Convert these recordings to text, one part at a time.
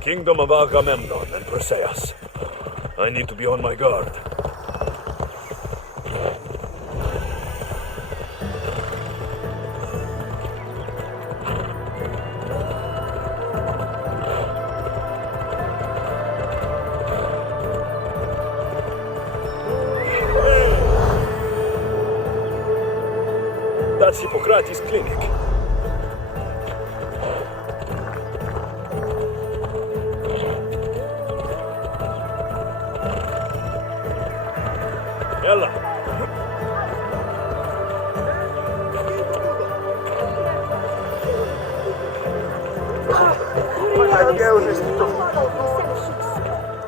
kingdom of Agamemnon and Perseus. I need to be on my guard. That's Hippokrates' clinic. Yalla.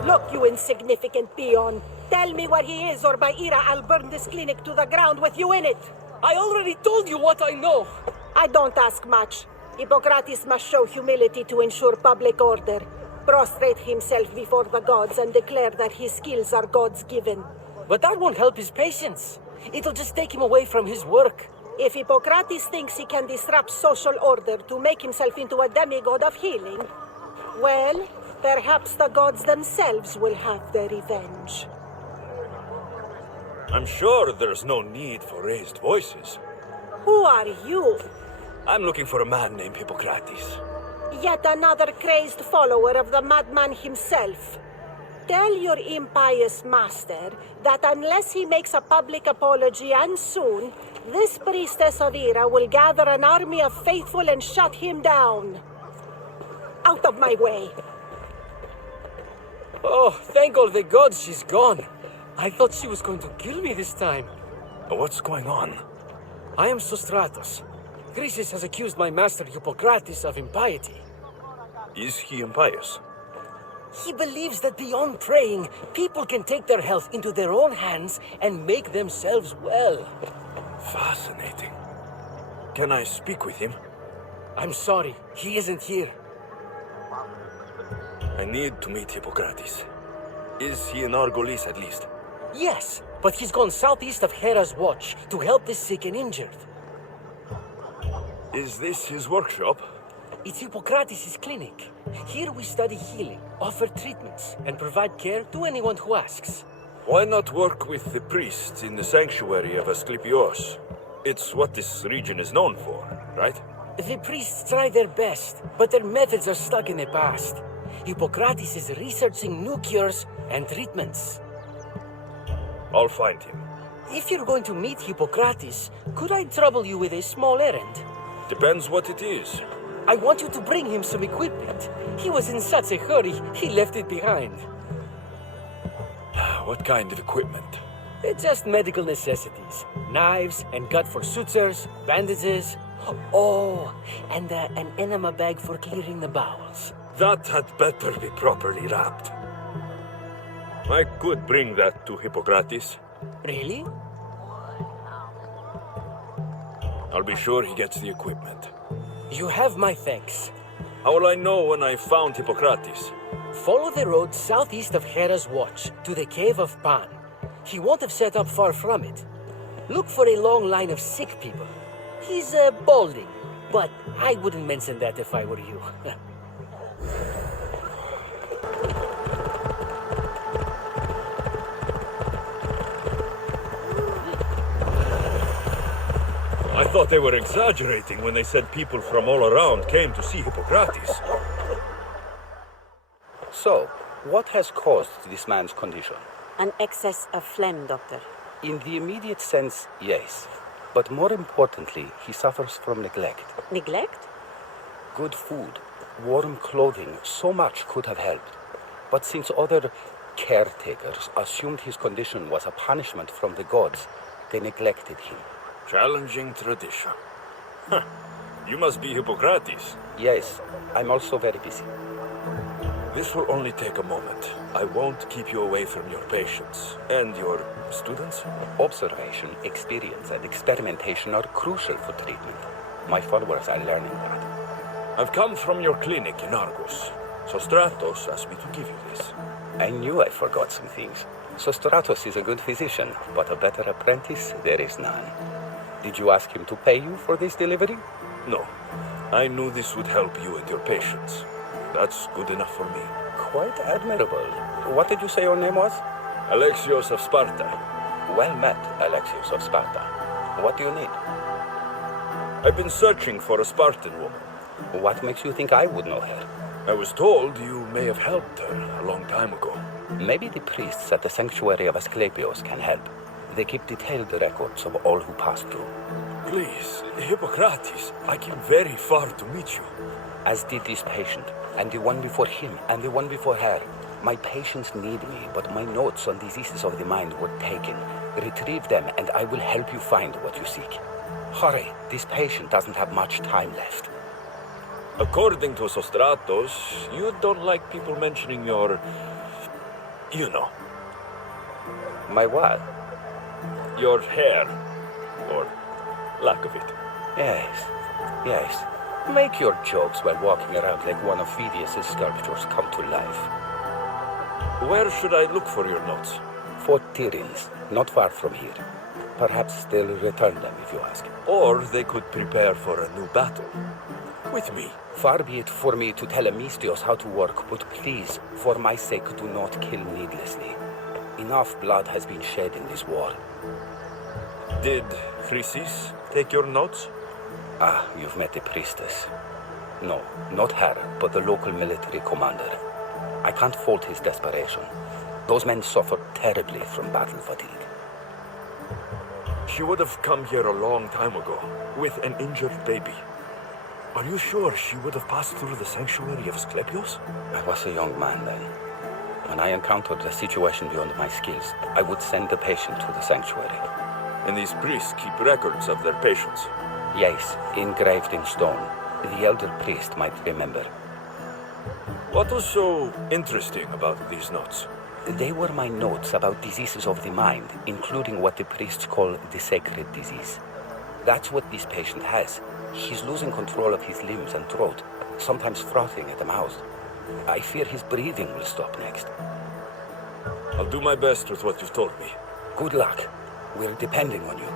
Look, you insignificant peon. Tell me where he is, or by Ira, I'll burn this clinic to the ground with you in it. I already told you what I know. I don't ask much. Hippokrates must show humility to ensure public order. Prostrate himself before the gods and declare that his skills are God's given. But that won't help his patients. It'll just take him away from his work. If Hippokrates thinks he can disrupt social order to make himself into a demigod of healing, well, perhaps the gods themselves will have their revenge. I'm sure there's no need for raised voices. Who are you? I'm looking for a man named Hippokrates. Yet another crazed follower of the madman himself. Tell your impious master that unless he makes a public apology, and soon, this priestess of Ira will gather an army of faithful and shut him down. Out of my way. Oh, thank all the gods she's gone. I thought she was going to kill me this time. What's going on? I am Sostratos. Chrysis has accused my master Hippokrates of impiety. Is he impious? He believes that beyond praying, people can take their health into their own hands and make themselves well. Fascinating. Can I speak with him? I'm sorry, he isn't here. I need to meet Hippokrates. Is he in Argolis at least? Yes, but he's gone southeast of Hera's watch to help the sick and injured. Is this his workshop? It's Hippokrates' clinic. Here we study healing, offer treatments, and provide care to anyone who asks. Why not work with the priests in the sanctuary of Asclepios? It's what this region is known for, right? The priests try their best, but their methods are stuck in the past. Hippokrates is researching new cures and treatments. I'll find him. If you're going to meet Hippokrates, could I trouble you with a small errand? Depends what it is. I want you to bring him some equipment. He was in such a hurry, he left it behind. What kind of equipment? Just medical necessities. Knives and gut for sutures, bandages. Oh, and an enema bag for clearing the bowels. That had better be properly wrapped. I could bring that to Hippokrates. Really? I'll be sure he gets the equipment. You have my thanks. How will I know when I found Hippokrates? Follow the road southeast of Hera's watch to the cave of Pan. He won't have set up far from it. Look for a long line of sick people. He's balding, but I wouldn't mention that if I were you. I thought they were exaggerating when they said people from all around came to see Hippokrates. So, what has caused this man's condition? An excess of phlegm, Doctor. In the immediate sense, yes. But more importantly, he suffers from neglect. Neglect? Good food, warm clothing, so much could have helped. But since other caretakers assumed his condition was a punishment from the gods, they neglected him. Challenging tradition. Huh. You must be Hippokrates. Yes, I'm also very busy. This will only take a moment. I won't keep you away from your patients. And your students? Observation, experience, and experimentation are crucial for treatment. My followers are learning that. I've come from your clinic in Argos. Sostratos asked me to give you this. I knew I forgot some things. Sostratos is a good physician, but a better apprentice there is none. Did you ask him to pay you for this delivery? No. I knew this would help you and your patients. That's good enough for me. Quite admirable. What did you say your name was? Alexios of Sparta. Well met, Alexios of Sparta. What do you need? I've been searching for a Spartan woman. What makes you think I would know her? I was told you may have helped her a long time ago. Maybe the priests at the sanctuary of Asclepios can help. They keep detailed records of all who pass through. Please, Hippokrates, I came very far to meet you. As did this patient, and the one before him, and the one before her. My patients need me, but my notes on diseases of the mind were taken. Retrieve them, and I will help you find what you seek. Hurry, this patient doesn't have much time left. According to Sostratos, you don't like people mentioning your... you know, My what? your hair. Or lack of it. Yes, yes. Make your jokes while walking around like one of Phidias' sculptures come to life. Where should I look for your notes? Fort Tyrins, not far from here. Perhaps they'll return them if you ask. Or they could prepare for a new battle. With me. Far be it for me to tell Amistios how to work, but please, for my sake, do not kill needlessly. Enough blood has been shed in this war. Did Chrysis take your notes? Ah, you've met the priestess. No, not her, but the local military commander. I can't fault his desperation. Those men suffered terribly from battle fatigue. She would have come here a long time ago, with an injured baby. Are you sure she would have passed through the sanctuary of Asclepios? I was a young man then. When I encountered a situation beyond my skills, I would send the patient to the sanctuary. And these priests keep records of their patients. Yes, engraved in stone. The elder priest might remember. What was so interesting about these notes? They were my notes about diseases of the mind, including what the priests call the sacred disease. That's what this patient has. He's losing control of his limbs and throat, sometimes frothing at the mouth. I fear his breathing will stop next. I'll do my best with what you've told me. Good luck. We're depending on you.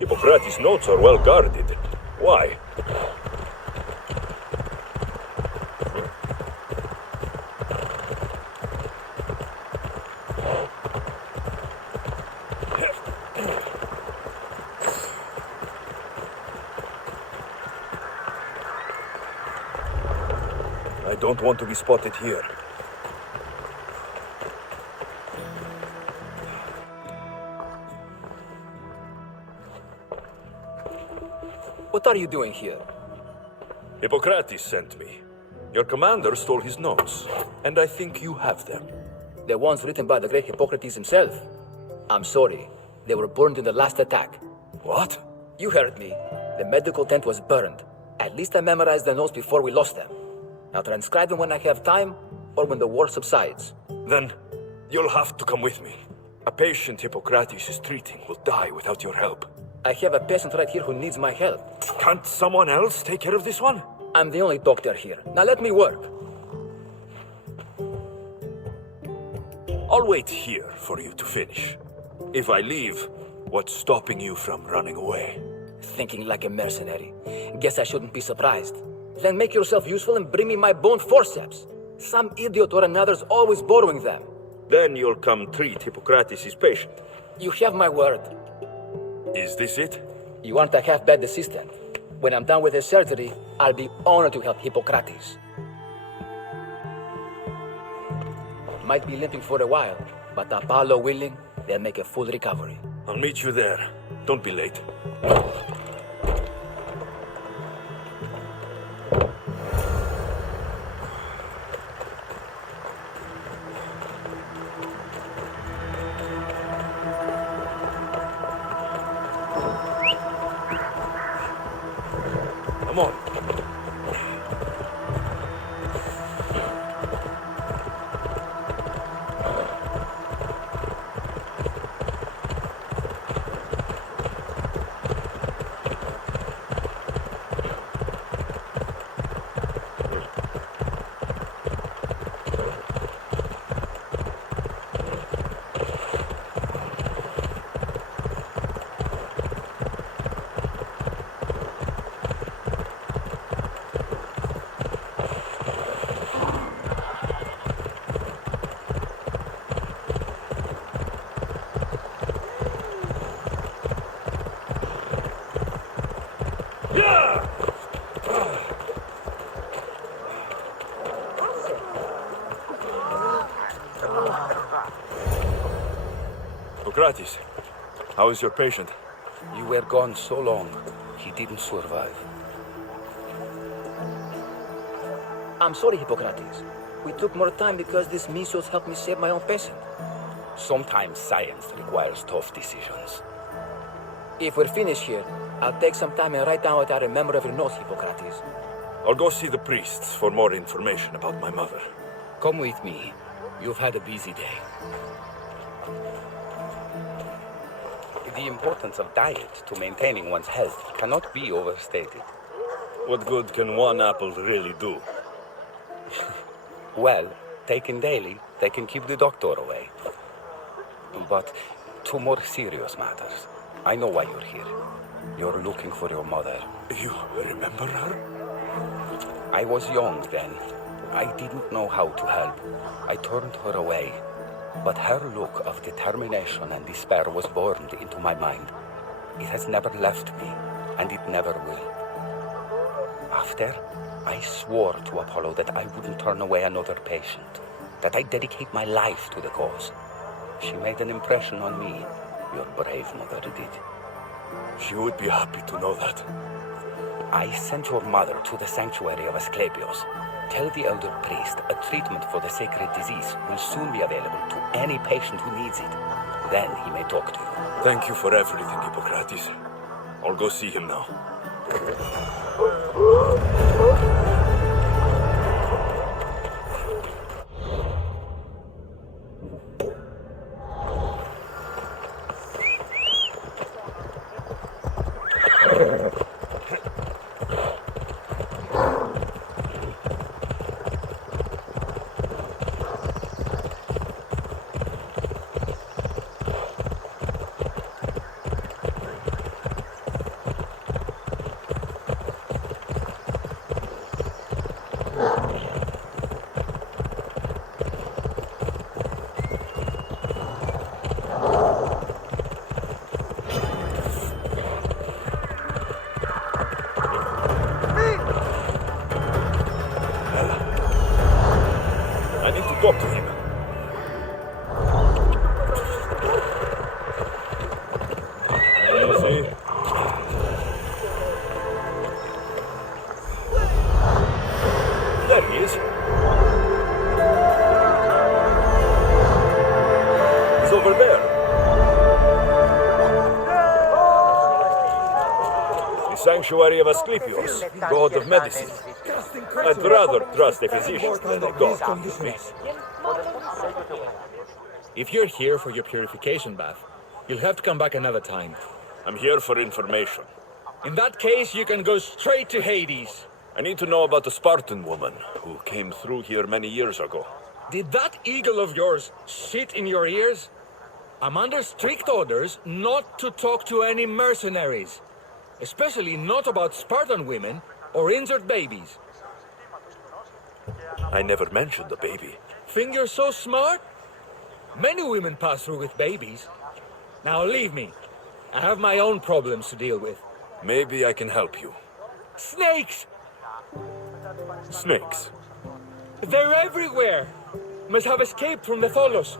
Hippokrates' notes are well guarded. Why? I don't want to be spotted here. What are you doing here? Hippokrates sent me. Your commander stole his notes, and I think you have them. The ones written by the great Hippokrates himself. I'm sorry. They were burned in the last attack. What? You heard me. The medical tent was burned. At least I memorized the notes before we lost them. I'll transcribe them when I have time, or when the war subsides. Then, you'll have to come with me. A patient Hippokrates is treating will die without your help. I have a patient right here who needs my help. Can't someone else take care of this one? I'm the only doctor here. Now let me work. I'll wait here for you to finish. If I leave, what's stopping you from running away? Thinking like a mercenary. Guess I shouldn't be surprised. Then make yourself useful and bring me my bone forceps. Some idiot or another's always borrowing them. Then you'll come treat Hippokrates' patient. You have my word. Is this it? You aren't a half-bad assistant. When I'm done with the surgery, I'll be honored to help Hippokrates. Might be limping for a while, but Apollo willing, they'll make a full recovery. I'll meet you there. Don't be late. Come on. Hippokrates, how is your patient? You were gone so long, he didn't survive. I'm sorry, Hippokrates. We took more time because this measles helped me save my own patient. Sometimes science requires tough decisions. If we're finished here, I'll take some time and write down what I remember of your notes, Hippokrates. I'll go see the priests for more information about my mother. Come with me. You've had a busy day. The importance of diet to maintaining one's health cannot be overstated. What good can one apple really do? Well, taken daily, they can keep the doctor away. But to more serious matters, I know why you're here. You're looking for your mother. You remember her? I was young then. I didn't know how to help. I turned her away. But her look of determination and despair was burned into my mind. It has never left me, and it never will. After, I swore to Apollo that I wouldn't turn away another patient, that I'd dedicate my life to the cause. She made an impression on me. Your brave mother did. She would be happy to know that. I sent your mother to the sanctuary of Asclepios. Tell the elder priest a treatment for the sacred disease will soon be available to any patient who needs it. Then he may talk to you. Thank you for everything, Hippokrates. I'll go see him now. Talk to him. Easy. There he is. He's over there. The sanctuary of Asclepios, god of medicine. I'd rather trust a physician than a god. If you're here for your purification bath, you'll have to come back another time. I'm here for information. In that case, you can go straight to Hades. I need to know about the Spartan woman who came through here many years ago. Did that eagle of yours shit in your ears? I'm under strict orders not to talk to any mercenaries. Especially not about Spartan women or injured babies. I never mentioned a baby. Think you're so smart? Many women pass through with babies. Now leave me. I have my own problems to deal with. Maybe I can help you. Snakes! Snakes? They're everywhere! Must have escaped from the Tholos.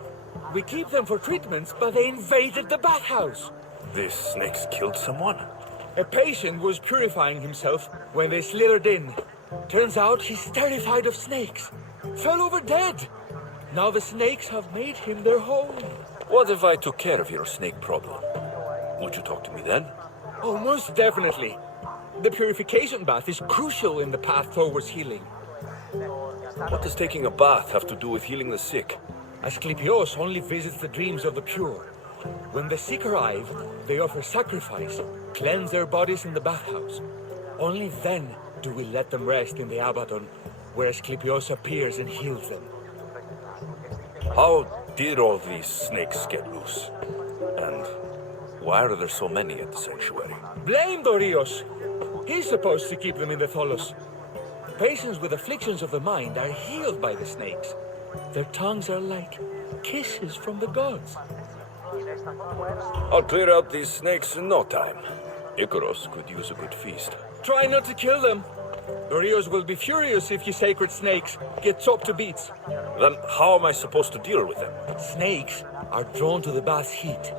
We keep them for treatments, but they invaded the bathhouse. These snakes killed someone? A patient was purifying himself when they slithered in. Turns out he's terrified of snakes. Fell over dead. Now the snakes have made him their home. What if I took care of your snake problem? Would you talk to me then? Oh, most definitely. The purification bath is crucial in the path towards healing. What does taking a bath have to do with healing the sick? Asclepios only visits the dreams of the pure. When the sick arrive, they offer sacrifice, cleanse their bodies in the bathhouse. Only then do we let them rest in the Abaddon, where Asclepios appears and heals them. How did all these snakes get loose? And why are there so many at the sanctuary? Blame Dorios! He's supposed to keep them in the Tholos. Patients with afflictions of the mind are healed by the snakes. Their tongues are like kisses from the gods. I'll clear out these snakes in no time. Icaros could use a good feast. Try not to kill them. Dorios will be furious if you sacred snakes get chopped to bits. Then how am I supposed to deal with them? Snakes are drawn to the bath's heat.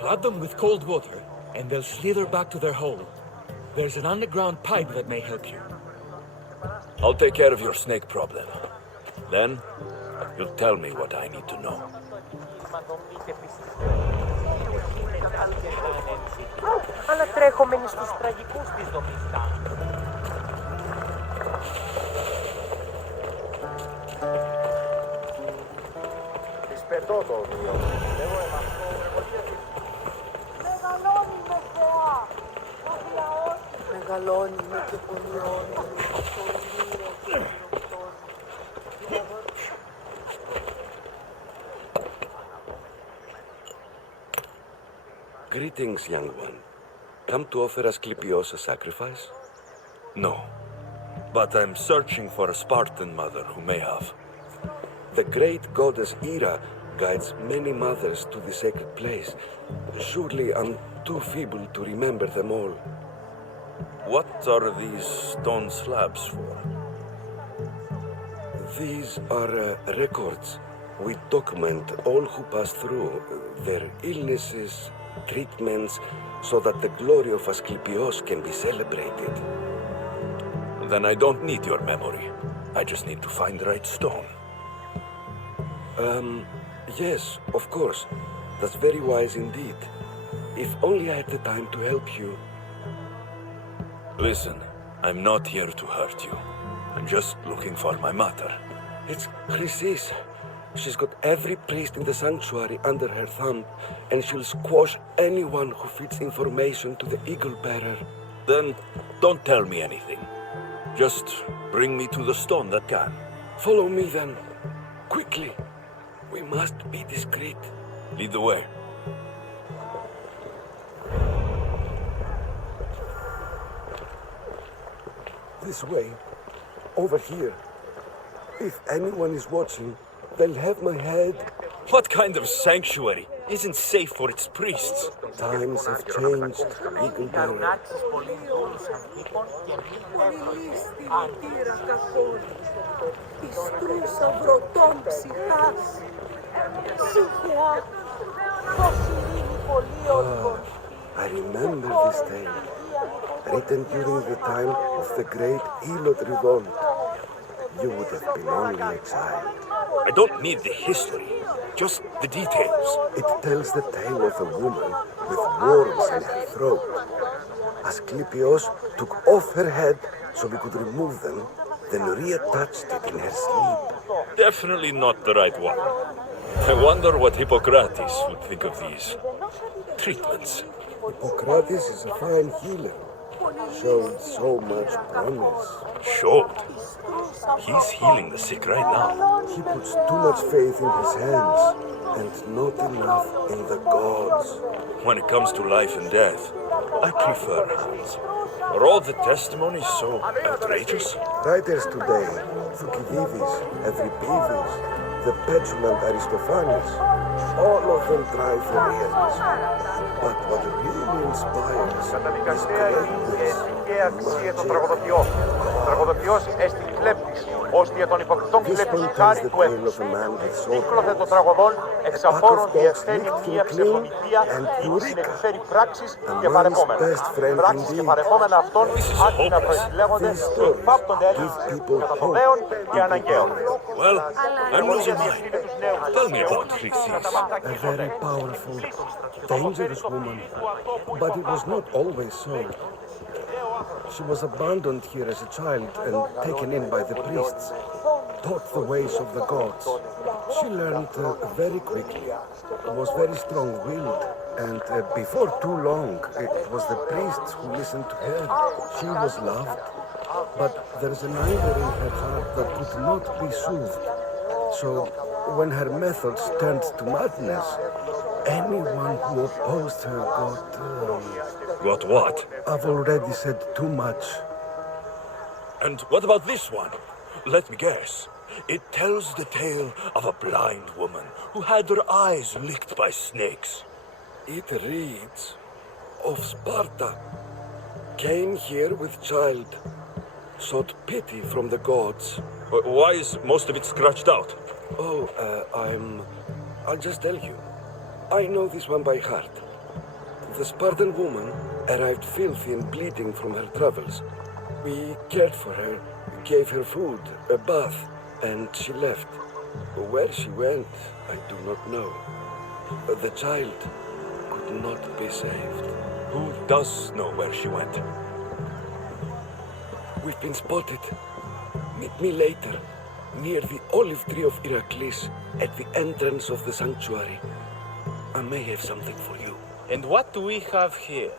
Flood them with cold water, and they'll slither back to their hole. There's an underground pipe that may help you. I'll take care of your snake problem. Then, you'll tell me what I need to know. Ανατρέχομενοι στους τραγικούς της δομής Δυσπετώ το βίο. Εγώ Μεγαλώνει με θεά. μεγαλώνει με και πολιώνει. Greetings, young one. Come to offer Asclepios a sacrifice? No. But I'm searching for a Spartan mother who may have. The great goddess Hera guides many mothers to the sacred place. Surely I'm too feeble to remember them all. What are these stone slabs for? These are records. We document all who pass through, their illnesses, treatments, so that the glory of Asclepios can be celebrated. Then I don't need your memory. I just need to find the right stone. Yes, of course. That's very wise indeed. If only I had the time to help you. Listen, I'm not here to hurt you. I'm just looking for my mother. It's Chrysis. She's got every priest in the sanctuary under her thumb, and she'll squash anyone who feeds information to the Eagle Bearer. Then don't tell me anything. Just bring me to the stone that can. Follow me then. Quickly. We must be discreet. Lead the way. This way. Over here. If anyone is watching, they'll have my head. What kind of sanctuary isn't safe for its priests? Times have changed, Eagle Bearer. I remember this tale, written during the time of the great Elot revolt. You would have been only exiled. I don't need the history, just the details. It tells the tale of a woman with worms in her throat. Asclepios took off her head so we could remove them, then reattached it in her sleep. Definitely not the right one. I wonder what Hippokrates would think of these treatments. Hippokrates is a fine healer. Showed so much promise. Showed? He's healing the sick right now. He puts too much faith in his hands, and not enough in the gods. When it comes to life and death, I prefer hands. Are all the testimonies so outrageous? Writers today, Thucydides, Euripides, the petulant Aristophanes, all of them try for realism. But what really inspires is greatness. και αξία των τραγωδοποιών. Ο τραγωδοποιός έστειλε κλέπτης, ώστε των υποκριτών This κλέπτης one tells χάρη the του tale έθνους. of a man with sword. Κύκλωθε των τραγωδών, εξαπόρων dogs διευθένει licked μία him ψευδομυθία clean and που Eureka. συνεπιφέρει πράξεις A και man's παρεπόμενα. best friend Πράξεις και indeed. παρεπόμενα αυτών άκυνα προεπιλέγονται These και stories υπάπτονται give έλλειψη people κατά των hope. νέων και αναγκαίων. Well, I'm losing Διεύθυνε mine. τους νέους Tell me about Chrysis. A very powerful, dangerous woman. But it was not always so. She was abandoned here as a child and taken in by the priests, taught the ways of the gods. She learned very quickly, was very strong-willed, and before too long, it was the priests who listened to her. She was loved, but there is an anger in her heart that could not be soothed. So, when her methods turned to madness, anyone who opposed her got... Got what? I've already said too much. And what about this one? Let me guess. It tells the tale of a blind woman who had her eyes licked by snakes. It reads of Sparta. Came here with child, sought pity from the gods. Why is most of it scratched out? Oh, I'll just tell you. I know this one by heart. The Spartan woman arrived filthy and bleeding from her travels. We cared for her, gave her food, a bath, and she left. Where she went, I do not know. The child could not be saved. Who does know where she went? We've been spotted. Meet me later, near the olive tree of Heracles, at the entrance of the sanctuary. I may have something for you. And what do we have here?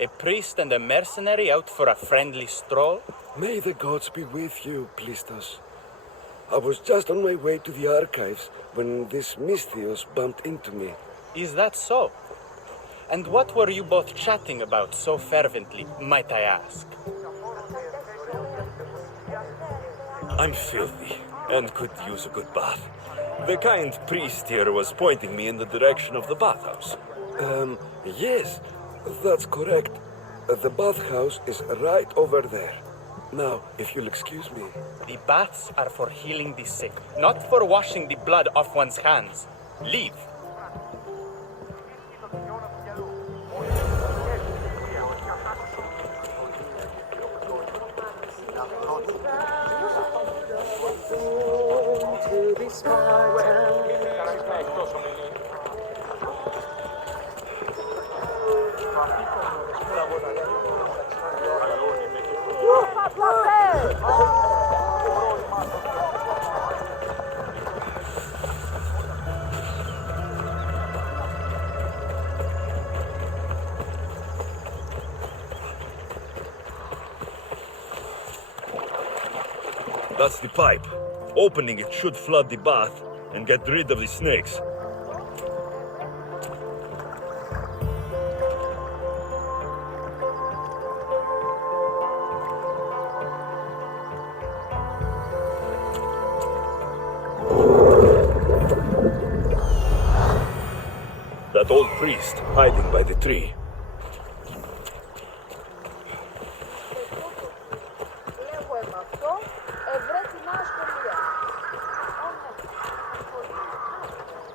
A priest and a mercenary out for a friendly stroll? May the gods be with you, Plistos. I was just on my way to the archives when this Misthios bumped into me. Is that so? And what were you both chatting about so fervently, might I ask? I'm filthy and could use a good bath. The kind priest here was pointing me in the direction of the bathhouse. Yes, that's correct. The bathhouse is right over there. Now, if you'll excuse me. The baths are for healing the sick, not for washing the blood off one's hands. Leave. To be Spartan. That's the pipe. Opening it should flood the bath and get rid of the snakes. That old priest hiding by the tree.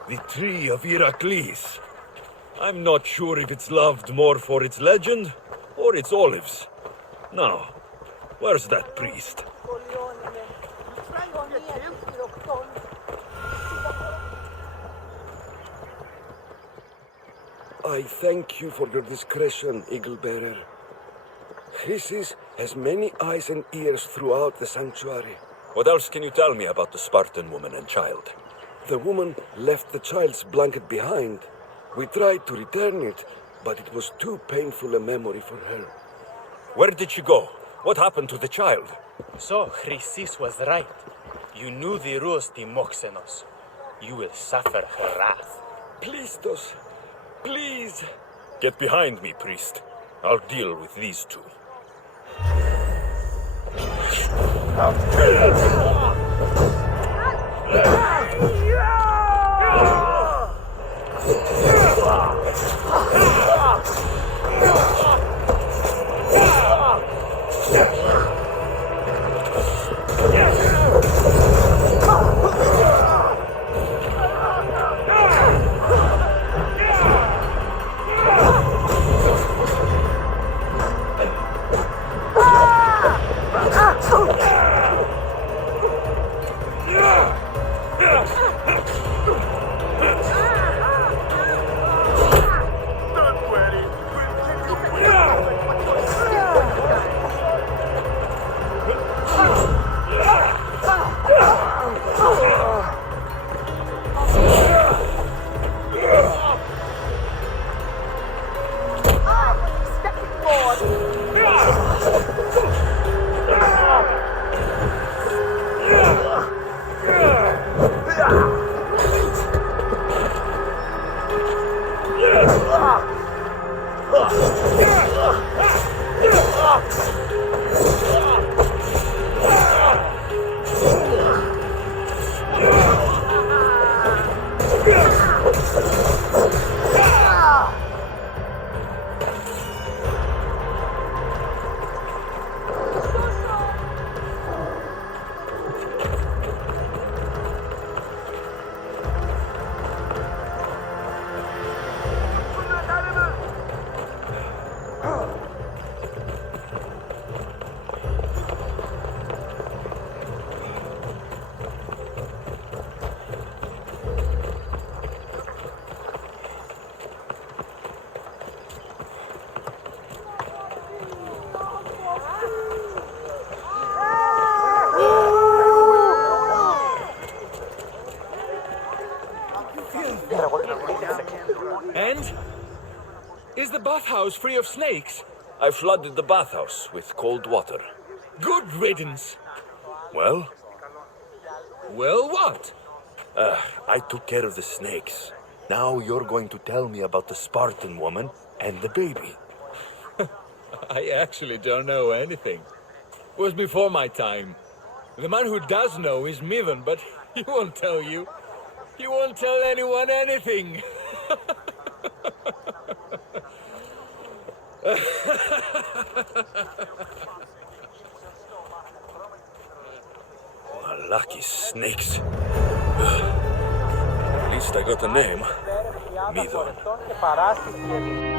The tree of Heracles. I'm not sure if it's loved more for its legend or its olives. Now, where's that priest? I thank you for your discretion, Eagle Bearer. Chrysis has many eyes and ears throughout the sanctuary. What else can you tell me about the Spartan woman and child? The woman left the child's blanket behind. We tried to return it, but it was too painful a memory for her. Where did she go? What happened to the child? So, Chrysis was right. You knew the rules, Timoxenos. You will suffer her wrath. Plistos, please. Get behind me, priest. I'll deal with these two. bathhouse free of snakes? I flooded the bathhouse with cold water. Good riddance. Well, Well, what? I took care of the snakes. Now you're going to tell me about the Spartan woman and the baby. I actually don't know anything. It was before my time. The man who does know is Mivan, but he won't tell you. He won't tell anyone anything. Lucky snakes. At least I got a name. Midon. Και παράστηκε